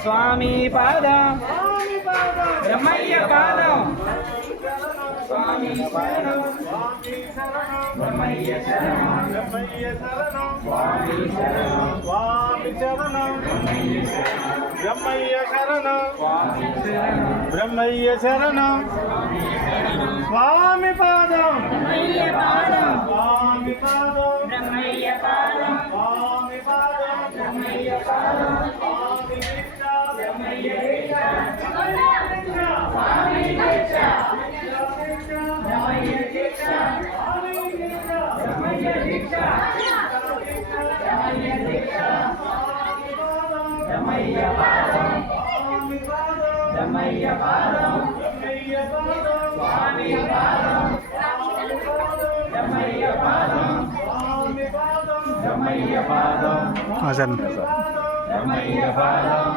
స్వామి పాదం బ్రహ్మయ్య పాదం స్వామి పాదం బ్రహ్మయ్య శరణం స్వామి శరణం బ్రహ్మయ్య శరణం బ్రహ్మయ్య శరణం స్వామి పాదం బ్రహ్మయ్య పాదం స్వామి పాదం బ్రహ్మయ్య పాదం స్వామి పాదం బ్రహ్మయ్య పాదం స్వామి దీక్ష బ్రహ్మయ్య దీక్ష స్వామి దీక్ష బ్రహ్మయ్య దీక్ష బ్రహ్మయ్య దీక్ష బ్రహ్మయ్య దీక్ష బ్రహ్మయ్య పాదం బ్రహ్మయ్య పాదం స్వామి పాదం బ్రహ్మయ్య పాదం బ్రహ్మయ్య పాదం సార్ బ్రహ్మయ్య పాదం